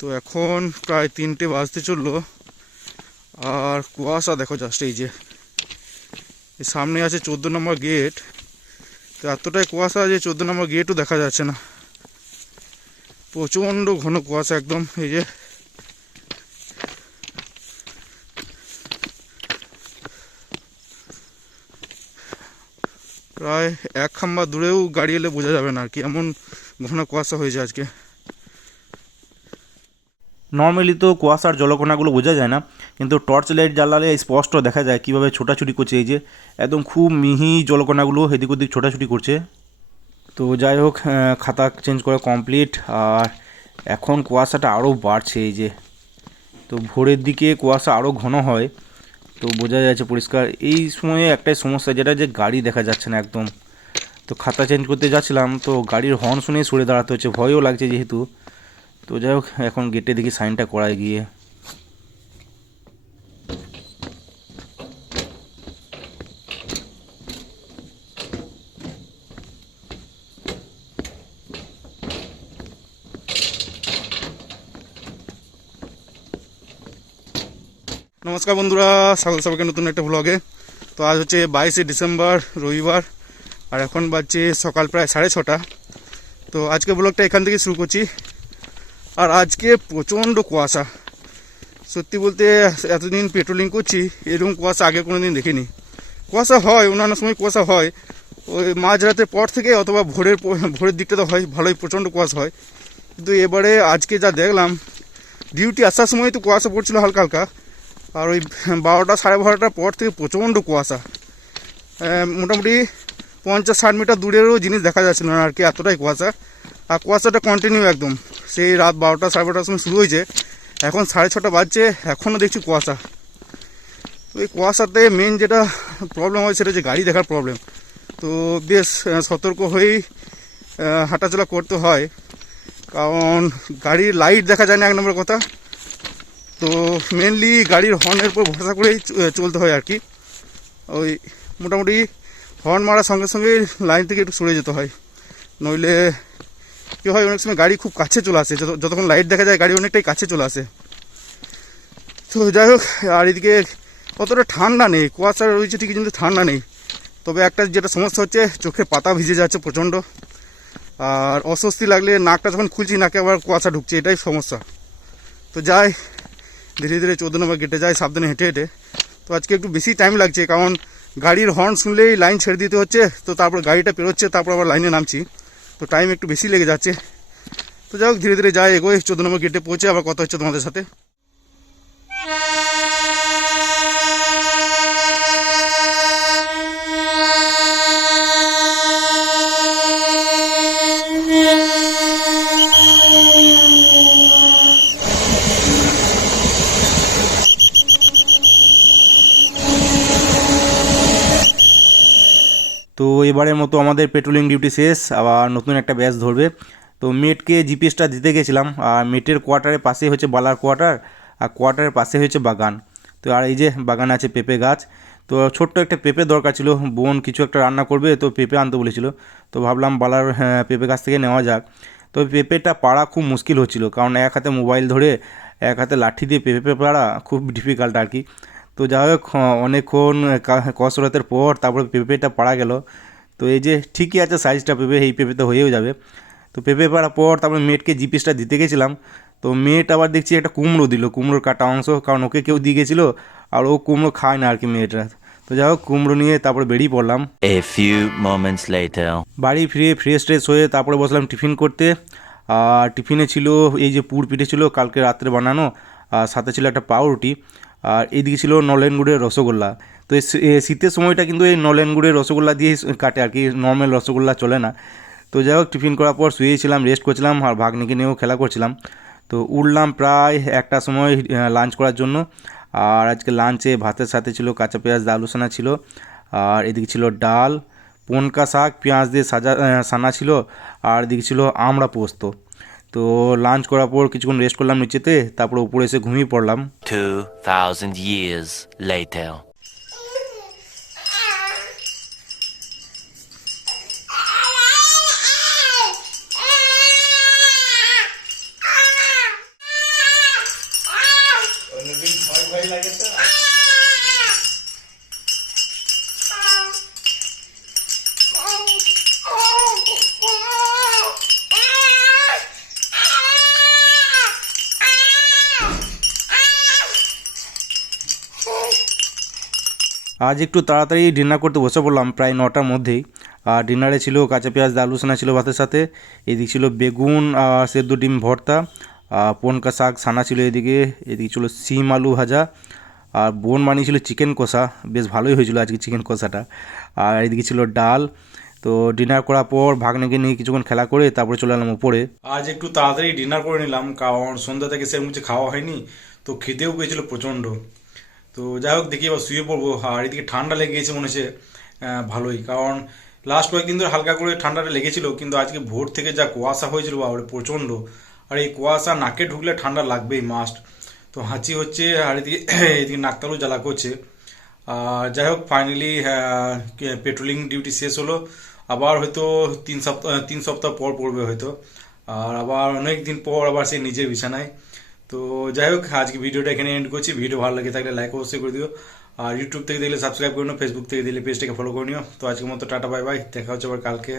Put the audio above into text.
তো এখন প্রায় 3টে বাজতে চললো, আর কুয়াশা দেখো জাস্ট। এই যে সামনে আছে 14 নম্বর গেট, তো এতটাই কুয়াশা যে 14 নম্বর গেটও দেখা যাচ্ছে না, প্রচণ্ড ঘন কুয়াশা একদম। এই যে প্রায় 1 খাম্বা দূরেও গাড়ি এলে বোঝা যাবে না আর কি, এমন ঘন কুয়াশা হয়েছে আজকে। নর্মালি তো কুয়াশার জলকণাগুলো বোঝা যায় না, কিন্তু টর্চ লাইট জ্বালালে স্পষ্ট দেখা যায় কীভাবে ছোটাছুটি করছে। এই যে একদম খুব মিহি জলকণাগুলো এদিক ওদিক ছোটাছুটি করছে। তো যাই হোক, খাতা চেঞ্জ করা কমপ্লিট, আর এখন কুয়াশাটা আরও বাড়ছে। এই যে তো ভোরের দিকে কুয়াশা আরও ঘন হয়, তো বোঝা যাচ্ছে পরিষ্কার। এই সময়ে একটাই সমস্যা, যেটা যে গাড়ি দেখা যাচ্ছে না একদম। তো খাতা চেঞ্জ করতে যাচ্ছিলাম, তো গাড়ির হর্ন শুনেই সরে দাঁড়াতে হচ্ছে, ভয়ও লাগছে যেহেতু। তো যাই হোক, এখন গেটে দেখি সাইনটা করায় গিয়ে। নমস্কার বন্ধুরা, স্বাগত সবাইকে নতুন একটা ব্লগে। তো আজ হচ্ছে 22শে ডিসেম্বর, রবিবার, আর এখন বাজছে সকাল প্রায় 6:30। তো আজকে ব্লগটা এখান থেকে শুরু করছি। আর আজকে প্রচণ্ড কুয়াশা, সত্যি বলতে এতদিন পেট্রোলিং করছি, এরকম কুয়াশা আগে কোনো দিন দেখিনি। কুয়াশা হয়, অন্যান্য সময় কুয়াশা হয়, ওই মাঝরাতের পর থেকে অথবা ভোরের দিকটা তো হয় ভালোই, প্রচণ্ড কুয়াশা হয়। কিন্তু এবারে আজকে যা দেখলাম, ডিউটি আসার সময় তো কুয়াশা পড়ছিল হালকা হালকা, আর ওই 12টা 12:30টার পর থেকে প্রচণ্ড কুয়াশা, মোটামুটি 50-60 মিটার দূরেরও জিনিস দেখা যাচ্ছিল না আর কি, এতটাই কুয়াশা। আর কুয়াশাটা কন্টিনিউ একদম, সেই রাত 12টা 12:30টার সময় শুরু হয়েছে, এখন 6:30 বাজছে, এখনও দেখছি কুয়াশা। তো এই কুয়াশাতে মেন যেটা প্রবলেম হয় সেটা হচ্ছে গাড়ি দেখার প্রবলেম। তো বেশ সতর্ক হয়েই হাঁটাচলা করতে হয়, কারণ গাড়ির লাইট দেখা যায় না, 1 নম্বর কথা। তো মেনলি গাড়ির হর্নের উপর ভরসা করেই চলতে হয় আর কি। ওই মোটামুটি হর্ন মারার সঙ্গে সঙ্গে লাইন থেকে একটু সরে যেতে হয়, নইলে কী হয়, অনেক সময় গাড়ি খুব কাছে চলে আসে, যতক্ষণ লাইট দেখা যায় গাড়ি অনেকটাই কাছে চলে আসে। তো যাই হোক, আর এদিকে অতটা ঠান্ডা নেই, কুয়াশা রয়েছে ঠিকই কিন্তু ঠান্ডা নেই। তবে একটা যেটা সমস্যা হচ্ছে, চোখের পাতা ভিজে যাচ্ছে প্রচণ্ড, আর অস্বস্তি লাগলে নাকটা যখন খুলছি নাকে আবার কুয়াশা ঢুকছে, এটাই সমস্যা। তো যাই ধীরে ধীরে 14 নম্বর গেটে যাই সাবধানে হেঁটে হেঁটে। তো আজকে একটু বেশি টাইম লাগছে, কারণ গাড়ির হর্ন শুনলেই লাইন ছেড়ে দিতে হচ্ছে, তো তারপর গাড়িটা পেরোচ্ছে, তারপর আবার লাইনে নামছি, তো টাইম একটু বেশি লেগে যাচ্ছে। তো যাই হোক, ধীরে ধীরে যাই, এগোই, 14 নম্বর গেটে পৌঁছে আবার কথা হচ্ছে তোমাদের সাথে। তো এবারের মতো আমাদের পেট্রোলিং ডিউটি শেষ, আবার নতুন একটা ব্যাচ ধরবে। তো মেটকে জিপিএসটা দিতে গেছিলাম, আর মেটের কোয়ার্টারের পাশে হচ্ছে বালার কোয়ার্টার, আর কোয়ার্টারের পাশে হচ্ছে বাগান। তো আর এই যে বাগানে আছে পেঁপে গাছ। তো ছোট্ট একটা পেঁপে দরকার ছিল, বোন কিছু একটা রান্না করবে, তো পেঁপে আনতে বলেছিল। তো ভাবলাম বালার পেঁপে গাছ থেকে নেওয়া যাক। তো পেঁপেটা পাড়া খুব মুশকিল হচ্ছিল, কারণ এক হাতে মোবাইল ধরে এক হাতে লাঠি দিয়ে পেঁপে পাড়া খুব ডিফিকাল্ট আর কি। তো যাই হোক, অনেকক্ষণ কসরতের পর তারপরে পেঁপেটা পাড়া গেল। তো এই যে ঠিকই আছে সাইজটা, পেঁপে এই পেঁপে তো হয়েও যাবে। তো পেঁপে পাড়ার পর তারপরে মেটকে জিপিসটা দিতে গেছিলাম। তো মেট আবার দেখছি একটা কুমড়ো দিল, কুমড়োর কাটা অংশ, কারণ ওকে কেউ দিয়ে গেছিলো, আর ও কুমড়ো খায় না আর কি মেয়েটা। তো যাই হোক, কুমড়ো নিয়ে তারপরে বেরিয়ে পড়লাম। A few moments later. বাড়ি ফিরে ফ্রেশ ট্রেশ হয়ে তারপরে বসলাম টিফিন করতে। আর টিফিনে ছিল এই যে পুর পিঠে ছিল কালকে রাত্রে বানানো, আর সাথে ছিল একটা পাউরুটি, আর এইদিকে ছিল নলেন গুড়ের রসগোল্লা। তো এই শীতের সময়টা কিন্তু এই নলেন গুড়ের রসগোল্লা দিয়েই কাটে আর কি, নর্মাল রসগোল্লা চলে না। তো যাই হোক, টিফিন করার পর শুয়েছিলাম, রেস্ট করছিলাম, আর ভাগ্নিকে নিয়েও খেলা করছিলাম। তো উঠলাম প্রায় 1টার সময় লাঞ্চ করার জন্য। আর আজকে লাঞ্চে ভাতের সাথে ছিল কাঁচা পেঁয়াজ দিয়ে আলু সানা ছিল, আর এদিকে ছিল ডাল, পনকা শাক পেঁয়াজ দিয়ে সানা ছিল, আর এদিকে ছিল আমড়া পোস্ত। তো লাঞ্চ করার পর কিছুক্ষণ রেস্ট করলাম নিচেতে, তারপর উপরে এসে ঘুমিয়ে পড়লাম। 2000 years later. আজ একটু তাড়াতাড়ি ডিনার করতে বসে পড়লাম প্রায় 9টার মধ্যেই। আর ডিনারে ছিল কাঁচা পেঁয়াজ দিয়ে আলু সানা ছিল ভাতের সাথে, এদিকে ছিল বেগুন আর সেদ্ধ ডিম ভর্তা, আর পনকা শাক সানা ছিল এদিকে, এদিকে ছিল শিম আলু ভাজা, আর বোন বানিয়েছিল চিকেন কষা, বেশ ভালোই হয়েছিল আজকে চিকেন কষাটা। আর এদিকে ছিল ডাল। তো ডিনার করার পর ভাগ্নেকে নিয়ে কিছুক্ষণ খেলা করে তারপরে চলে এলাম উপরে। আজ একটু তাড়াতাড়ি ডিনার করে নিলাম, কারণ সন্ধ্যা থেকে সেরকম কিছু খাওয়া হয়নি, তো খিদেও পেয়েছিল প্রচণ্ড। তো যাই হোক, দেখি এবার শুয়ে পড়বো। আর এদিকে ঠান্ডা লেগে গেছে মনে হচ্ছে ভালোই, কারণ লাস্ট কয়েকদিন ধরে হালকা করে ঠান্ডাটা লেগেছিল, কিন্তু আজকে ভোর থেকে যা কুয়াশা হয়েছিল বাবরে প্রচণ্ড। আর এই কুয়াশা নাকে ঢুকলে ঠান্ডা লাগবেই মাস্ট। তো হাঁচি হচ্ছে, আর এদিকে এদিকে নাকতালু জ্বালা করছে। আর যাই হোক, ফাইনালি পেট্রোলিং ডিউটি শেষ হলো। আবার হয়তো 3 সপ্তাহ পর পড়বে হয়তো, আর আবার অনেক দিন পর আবার সেই নিজের বিছানায়। তো যাই হোক, আজকে ভিডিওটা এখানে এন্ড করছি। ভিডিও ভালো লাগে থাকলে লাইক অবশ্যই করে দিও, আর ইউটিউব থেকে দেখলে সাবস্ক্রাইব করে নিও, ফেসবুক থেকে দেখলে পেজটাকে ফলো করে নিও। তো আজকের মতো টাটা বাই বাই, দেখা হচ্ছে আবার কালকে।